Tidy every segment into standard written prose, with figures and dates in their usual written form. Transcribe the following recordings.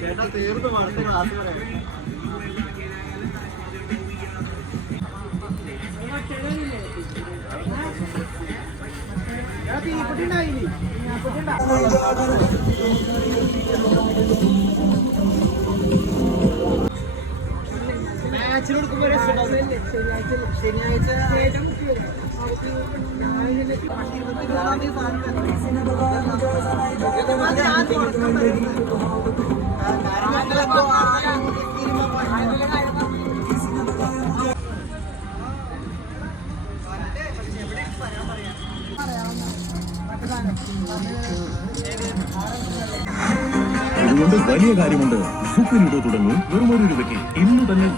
ചേട്ടാ തീർന്നു അടുത്ത ക്ലാസ് പറയാം. മാച്ചിന് കൊടുക്കുമ്പോൾ ശനിയാഴ്ച ഇതുകൊണ്ട് വലിയ കാര്യമുണ്ട്. സൂപ്പർ ലൂഡോ തുടങ്ങും വെറും 1 രൂപയ്ക്ക് ഇന്ന് തന്നെ.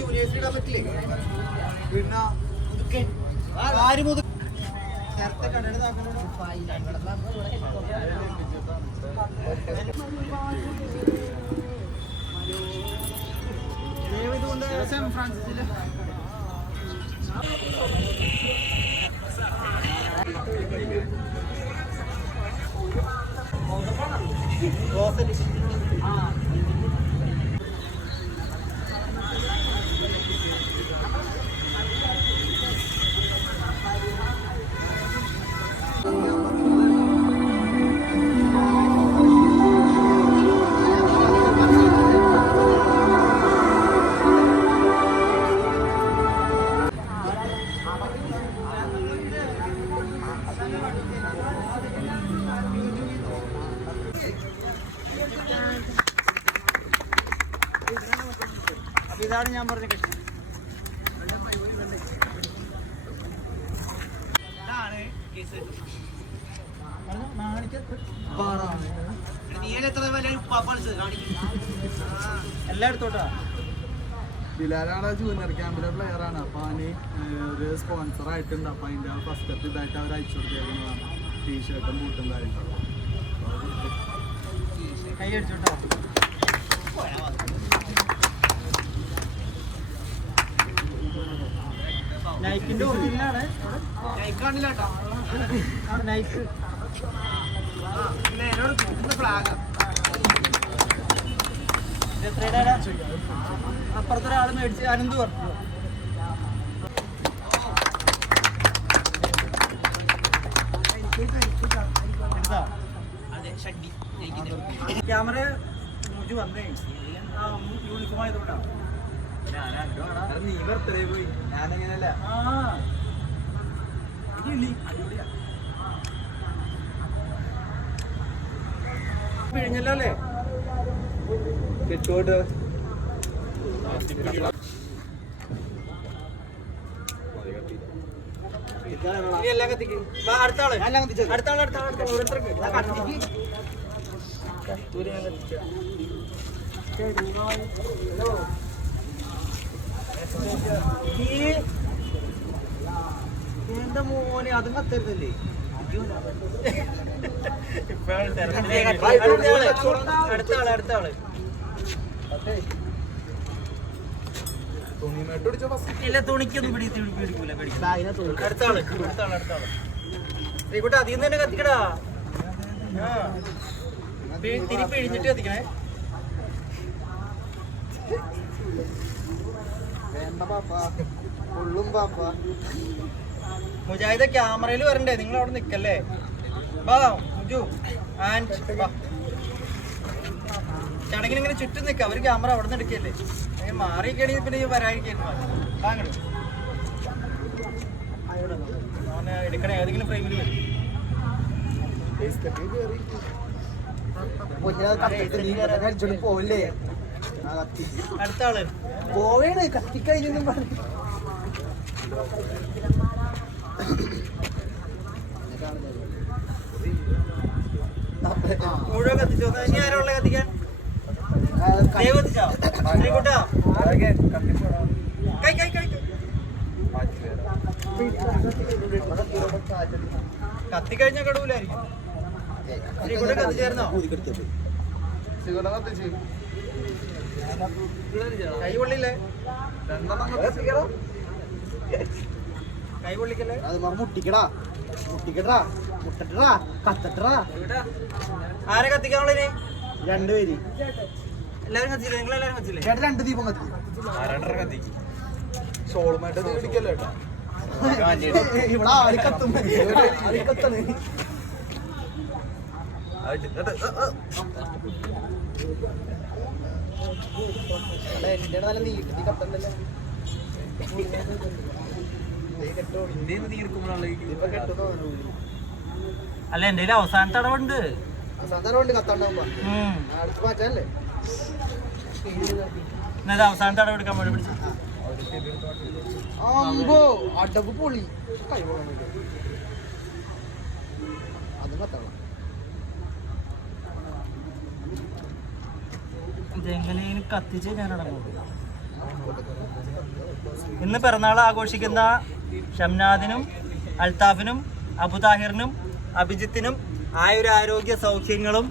ജൂനിയേഴ്സിന് ഇടാൻ പറ്റില്ലേ? പിന്നെ നേരത്തെ കടയുടെ സാൻ ഫ്രാൻസിസിലെ ഇതാണ് ഞാൻ പറഞ്ഞ കക്ഷി. എല്ലായിടത്തോട്ടാ ബിലാലാണ് ജൂനിയർ ക്യാമ്പിലെ പ്ലെയർ ആണ്. അപ്പൊ അവന് ഒരു സ്പോൺസർ ആയിട്ടുണ്ട്. അപ്പൊ അതിന്റെ ഫസ്റ്റ് ഇതായിട്ട് അവർ അയച്ചു കൊടുത്തേക്കുന്നതാണ് ടീഷർട്ടും ബൂട്ടും കാര്യങ്ങളും. കൈ അടിച്ചോട്ടോ. നൈക്കിന്റെ ഒറിജിനലാണ്. നൈക്ക് എത്രയുടെ അപ്പുറത്തൊരാൾ മേടിച്ച് അനന്ത് പറഞ്ഞു. ക്യാമറ മുജു വന്നേ യൂണിഫോം ആയതുകൊണ്ടാണ്. നീ ബർത്ത്ഡേ പോയി ഞാനെങ്ങനല്ല. പിഴിഞ്ഞല്ലോ അല്ലേ ചുറ്റോട്ട്. എല്ലാം കത്തിക്ക്. അടുത്താള് അടുത്താള് ഓരോരുത്തർക്ക് എന്താ മോനെ അതും കത്തരുതല്ലേ? അടുത്താള് ഇല്ല തുണിക്കൊന്നും പിടിക്കൂല. അടുത്താള് ശ്രീകുട്ട അതിൽ നിന്ന് തന്നെ കത്തിക്കടാ. തിരി പിഴിഞ്ഞിട്ട് കത്തിക്കണേ. മുജാഹിദ ക്യാമറയിൽ വരണ്ടേ? നിങ്ങൾ അവിടെ നിക്കല്ലേ? വാ മുജു ആൻഡ് ചടങ്ങിന് ഇങ്ങനെ ചുറ്റും നിൽക്കാം. അവർ ക്യാമറ അവിടെ നിന്ന് എടുക്കല്ലേ, മാറിയൊക്കെയാണെങ്കിൽ പിന്നെ വരാതിരിക്കുന്നു. അങ്ങോട്ട് എടുക്കണേ, ഏതെങ്കിലും ഫ്രെയിമിൽ വരും. പോവില്ലേ അടുത്ത ആള് പോവേണ് കത്തിക്കഴിഞ്ഞൊന്നും പറഞ്ഞു. മുഴുവൻ കത്തിച്ചോ. ഇനി ആരുള്ള കത്തിക്കാൻ? കത്തിച്ചോ ശ്രീകുട്ടാ? കൈ കൈ കൈ കത്തിക്കഴിഞ്ഞാൽ കടൂലായിരിക്കും. ശ്രീകുട്ട കത്തിച്ചായിരുന്നോ? കൈ പൊള്ളില്ലേ? കൈ പൊള്ളിക്കല്ലേ? അത് മുട്ടിക്കടാ മുട്ടിക്കട്ടാ മുട്ടട്ടാ കത്തട്ടാ. ആരെ കത്തിക്കാനുള്ളേ? രണ്ടുപേര് എല്ലാരും കത്തിച്ചില്ലേ? നിങ്ങളെല്ലാരും കത്തിച്ചില്ലേ? ചേട്ടൻ 2 ദീപം കത്തി. സോൾമേറ്റ് ഇടിക്കല്ലോ കേട്ടോ. ഇവിടെ ആളിക്കത്തും ആളിക്കത്തണ്. എന്റെ നല്ല നീട്ടി കത്തണ്ടല്ലോ. ഇപ്പൊ കെട്ടുന്നു അല്ല, എന്റെ അവസാനത്തെ അടവുണ്ട്. സാധാരണ കത്തണ്ടാവുമ്പോ അടുത്ത് മാറ്റാനല്ലേ. അവസാനത്തെ അടവ് എടുക്കാൻ വേണ്ടി പിടിച്ചു. അമ്പോ അടവ് പൊളി. കൈ പോകാൻ വേണ്ടി അതും കത്തണം. ഇതെങ്ങനെയും കത്തിച്ച് ഞാൻ അടങ്ങുള്ളൂ. ഇന്ന് പിറന്നാൾ ആഘോഷിക്കുന്ന ഷംനാദിനും അൽത്താഫിനും അബുതാഹിറിനും അഭിജിത്തിനും ആയുരാരോഗ്യ സൗഖ്യങ്ങളും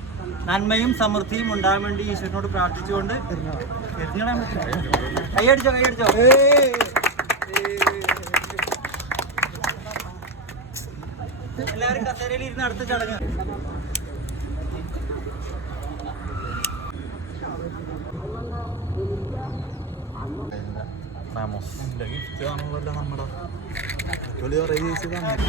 നന്മയും സമൃദ്ധിയും ഉണ്ടാകാൻ വേണ്ടി ഈശ്വരനോട് പ്രാർത്ഥിച്ചുകൊണ്ട് കൈയടിച്ചോ കൈയടിച്ചോ. എല്ലാവരും കസേരയിൽ ഇരുന്ന് അടുത്ത ചടങ്ങ്. എന്റെ ഗിഫ്റ്റ് കാണുമ്പോഴല്ല നമ്മുടെ കളി പറയുന്നതാണ്.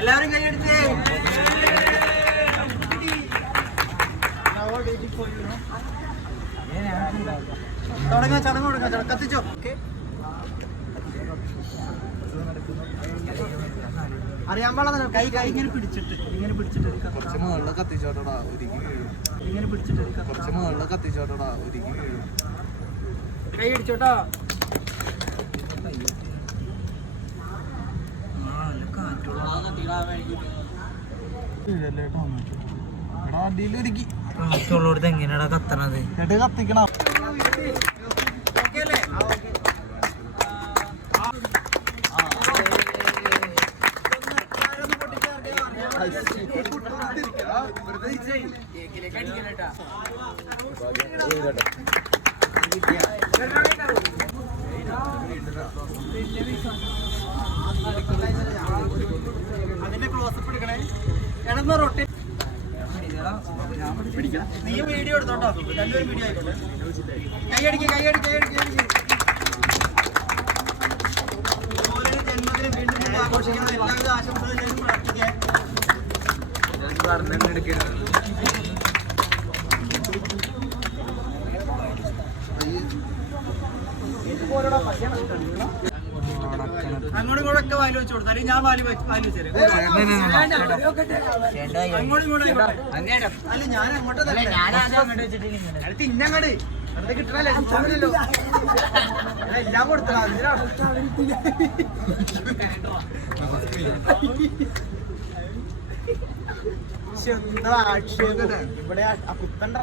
എല്ലാവരും കൈയടിച്ചേ. തുടങ്ങാം, ചടങ്ങ് തുടങ്ങാം. കത്തിച്ചോ. അറിയാൻ പാടില്ല. കൈ കൈ ഇങ്ങനെ പിടിച്ചിട്ട് കുറച്ച് മുകളിൽ കത്തിച്ചോട്ടടാ ഒരുക്കി വീഴും. ഇങ്ങനെ പിടിച്ചിട്ട് കുറച്ച് മുകളിൽ കത്തിച്ചോട്ടടാ ഒരുക്കി വീഴും. കൈ അടിച്ചോട്ടോ. അടിയിലൊരുക്കി കാറ്റുള്ളടത്ത് എങ്ങനെയാടാ കത്തണത്? ചേട്ടൻ കത്തിക്കണം. അതിന്റെ ക്ലോസപ്പ് എടുക്കണേ. ഇടന്ന് റൊട്ടേ നീ വീഡിയോ എടുത്തോട്ടോ. രണ്ടുപേരും വീഡിയോ ആയിക്കോട്ടെ. കൈയടിക്ക് കൈയടിക്ക് കൈയടിക്ക്. ജന്മദിനം വീണ്ടും ആഘോഷിക്കുന്ന എല്ലാവിധ ആശംസകളും പ്രാർത്ഥിക്കാൻ. അങ്ങോട്ടും ഇങ്ങോട്ടൊക്കെ വായിൽ വെച്ച് കൊടുത്താൽ ഞാൻ വാല് വെച്ചു തരാം. അങ്ങോട്ടും ഇങ്ങോട്ടും അല്ല, ഞാൻ അങ്ങോട്ട് തിന്നങ്ങട് വെറുതെ കിട്ടണല്ലേ എല്ലാം കൊടുത്തോ. ഇവിടെ കുത്തണ്ട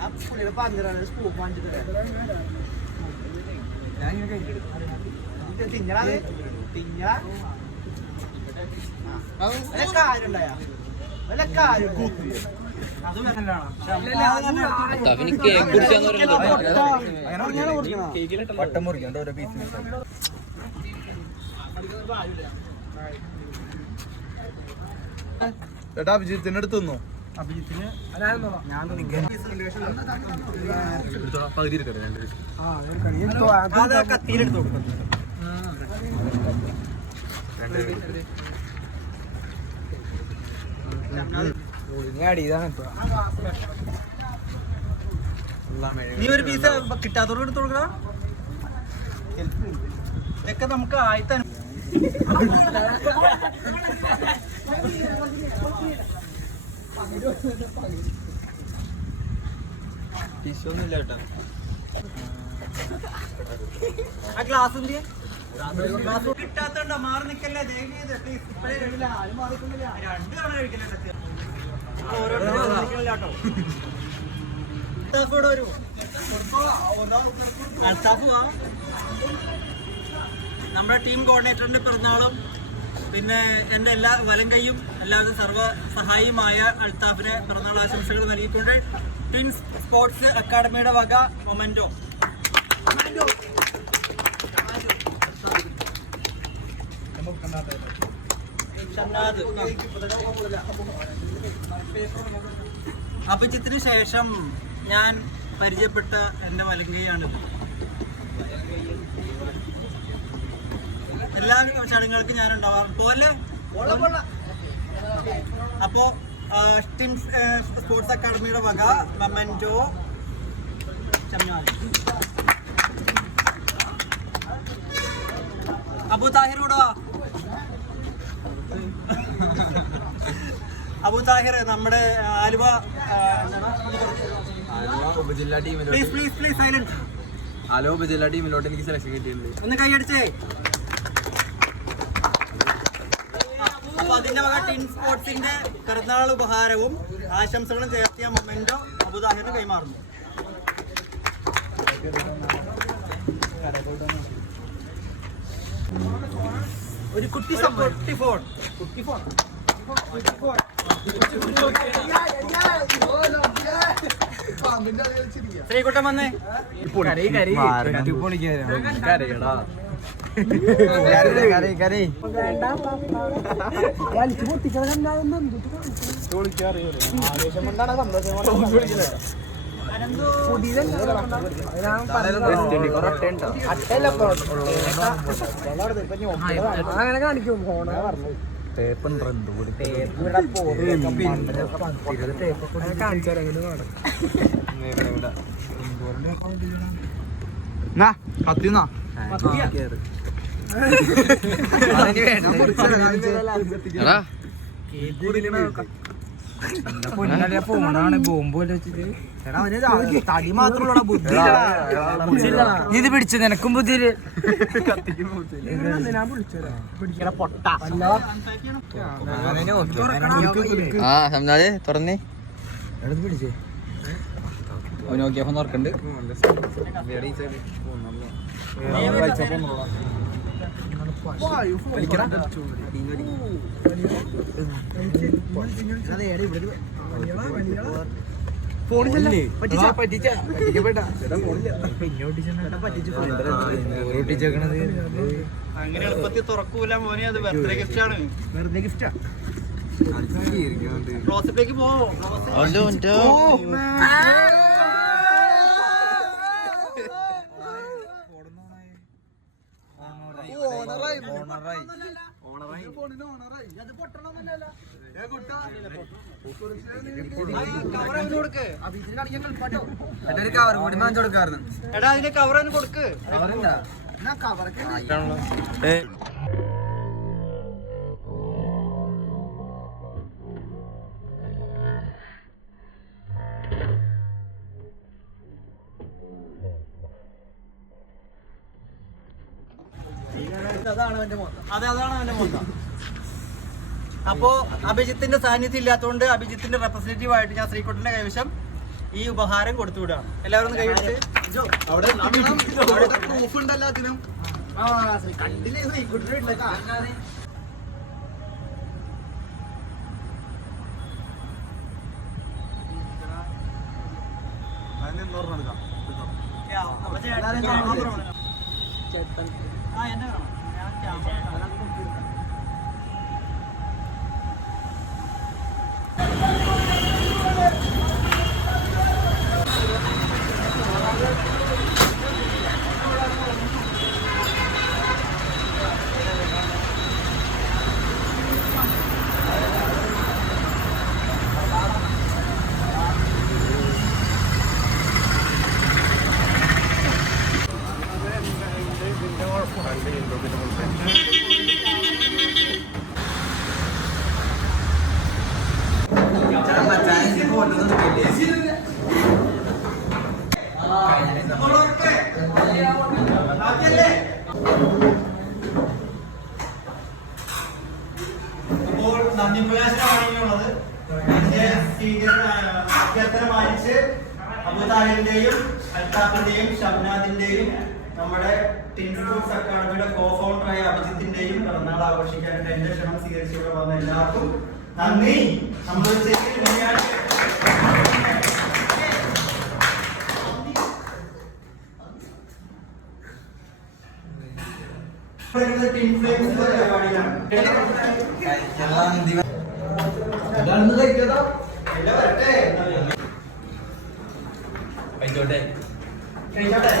ആ പുള്ളിയുടെ പഞ്ചറാണ് സ്പൂ വാങ്ങിച്ചിട്ട് തിന്നടാ തിന്ന വല്ല കാര്യണ്ടായ വല്ല കാര്യം വട്ടം മുറിക്കണ്ട ഓരോ പീസ്. ചേട്ടാ അഭിജിത്തിന്റെ അടുത്ത് നിന്നു. അഭിജിത്തിന് ഞാൻ കത്തിയിലെടുത്ത് കൊടുക്കും. നീ ഒരു പീസ് കിട്ടാത്തോട് എടുത്ത് കൊടുക്കടാ. ഇതൊക്കെ നമുക്ക് ആയിത്ത ആ ഗ്ലാസ് എന്ത് ഗ്ലാസ് കിട്ടാത്തോണ്ട മാറി നിക്കല്ലേ. ദയവ് ചെയ്ത് പ്ലീസ് ഇപ്പഴേ കഴിക്കില്ല. ആരും മാറിക്കൊണ്ടില്ല. 2 തവണ കഴിക്കില്ല. ഓരോരുത്തരും വരൂ. അൽത്താഫ് വാ. നമ്മുടെ ടീം കോർഡിനേറ്ററിന്റെ പിറന്നാളും പിന്നെ എൻ്റെ എല്ലാ വലം കൈയും എല്ലാവരും സർവ്വ സഹായിയുമായ അൽത്താഫിന് പിറന്നാൾ ആശംസകൾ നൽകിക്കൊണ്ട് ട്വിൻസ് സ്പോർട്സ് അക്കാഡമിയുടെ വക മൊമെന്റോ. അഭിജിത്തിന് ശേഷം ഞാൻ പരിചയപ്പെട്ട എൻ്റെ വലങ്കയാണ്. എല്ലാ ചടങ്ങുകൾക്കും ഞാൻ ഉണ്ടാവാം പോലെ. അപ്പോ ട്വിൻസ് സ്പോർട്സ് അക്കാഡമിയുടെ വക മൊമെന്റോ അബു താഹിറോട് വാ. അബു താഹിർ നമ്മുടെ ആലുവ ഉപജില്ലാ ടീമിലോട്ട് please please please silent. Aluva ഉപജില്ലാ ടീമിലോട്ട് എനിക്ക് സെലക്ഷൻ കിട്ടിയിട്ടുണ്ട്. ഒന്ന് കൈയടിച്ചേ. അപ്പൊ അതിന്റെ വക ടീം സ്പോർട്സിന്റെ പിറന്നാൾ ഉപഹാരവും ആശംസകളും ചേർത്തിയ മൊമെന്റോ അബു താഹിറിന് കൈമാറുന്നു. ഒരു കുട്ടി ഫോൺ. ശ്രീകുട്ടൻ വന്നേ. അങ്ങനെ കാണിക്കും ഫോണ് കത്തിന്നാ ഫോണാണ് ബോംബ് തടി മാത്രമുള്ള ബുദ്ധി. ഇത് പിടിച്ചു നിനക്കും ബുദ്ധി. പൊട്ട തുറന്നേ പിടിച്ചേ. നോക്കിയപ്പോ തുറക്കണ്ട്. അങ്ങനെ എളുപ്പത്തിൽ തുറക്കൂല മോനെ. അത് ബർത്ത്ഡേ ഗിഫ്റ്റ് ആണ്. വെറുതെ ഗിഫ്റ്റാ. ക്ലോസിലേക്ക് പോ. കവർ കൂടി മാഞ്ചു കൊടുക്കാറുണ്ട്. എടാ അതിന്റെ കവർ ഒന്ന് കൊടുക്ക്. അതെ അതാണ് അവന്റെ മൊത്തം. അപ്പോ അഭിജിത്തിന്റെ സാന്നിധ്യം ഇല്ലാത്തതുകൊണ്ട് അഭിജിത്തിന്റെ റെപ്രസെന്റേറ്റീവ് ആയിട്ട് ഞാൻ ശ്രീകുട്ടന്റെ കൈവശം ഈ ഉപഹാരം കൊടുത്തു വിടാണ്. എല്ലാവരും ഒന്ന് കൈയടിച്ച്. പ്രൂഫ് ഉണ്ട് എല്ലാത്തിനും. കണ്ടില്ലേ ശ്രീകുട്ടനെ ഇല്ല കാണാതെ. എന്റെ അപ്പോൾ നന്ദി പ്രകാശനമാണുള്ളത്. എന്റെ അഭ്യർത്ഥന മാനിച്ച് അബുതാലിന്റെയും അൽത്താഫിന്റെയും ഷംനാദിന്റെയും നമ്മുടെ ടിൻ സ്പോർട്സ് അക്കാദമിയുടെ കോ ഫൗണ്ടറായ അഭിജിത്തിന്റെയും പിറന്നാൾ ആഘോഷിക്കാനായിട്ട് എന്റെ ക്ഷണം സ്വീകരിച്ചു ഇവിടെ വന്ന എല്ലാവർക്കും നന്ദി. നമ്മൾ ടിൻ ഫ്ലെയിംസിന്റെ പരിപാടിയാണ്. എല്ലാം വരട്ടെ. കഴിച്ചോട്ടെ. കഴിച്ചോട്ടെ.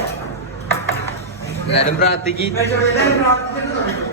എല്ലാരും പ്രാർത്ഥിക്കും. കഴിച്ചോട്ടെ. എല്ലാവരും പ്രാർത്ഥിച്ചിട്ട് തുടങ്ങി.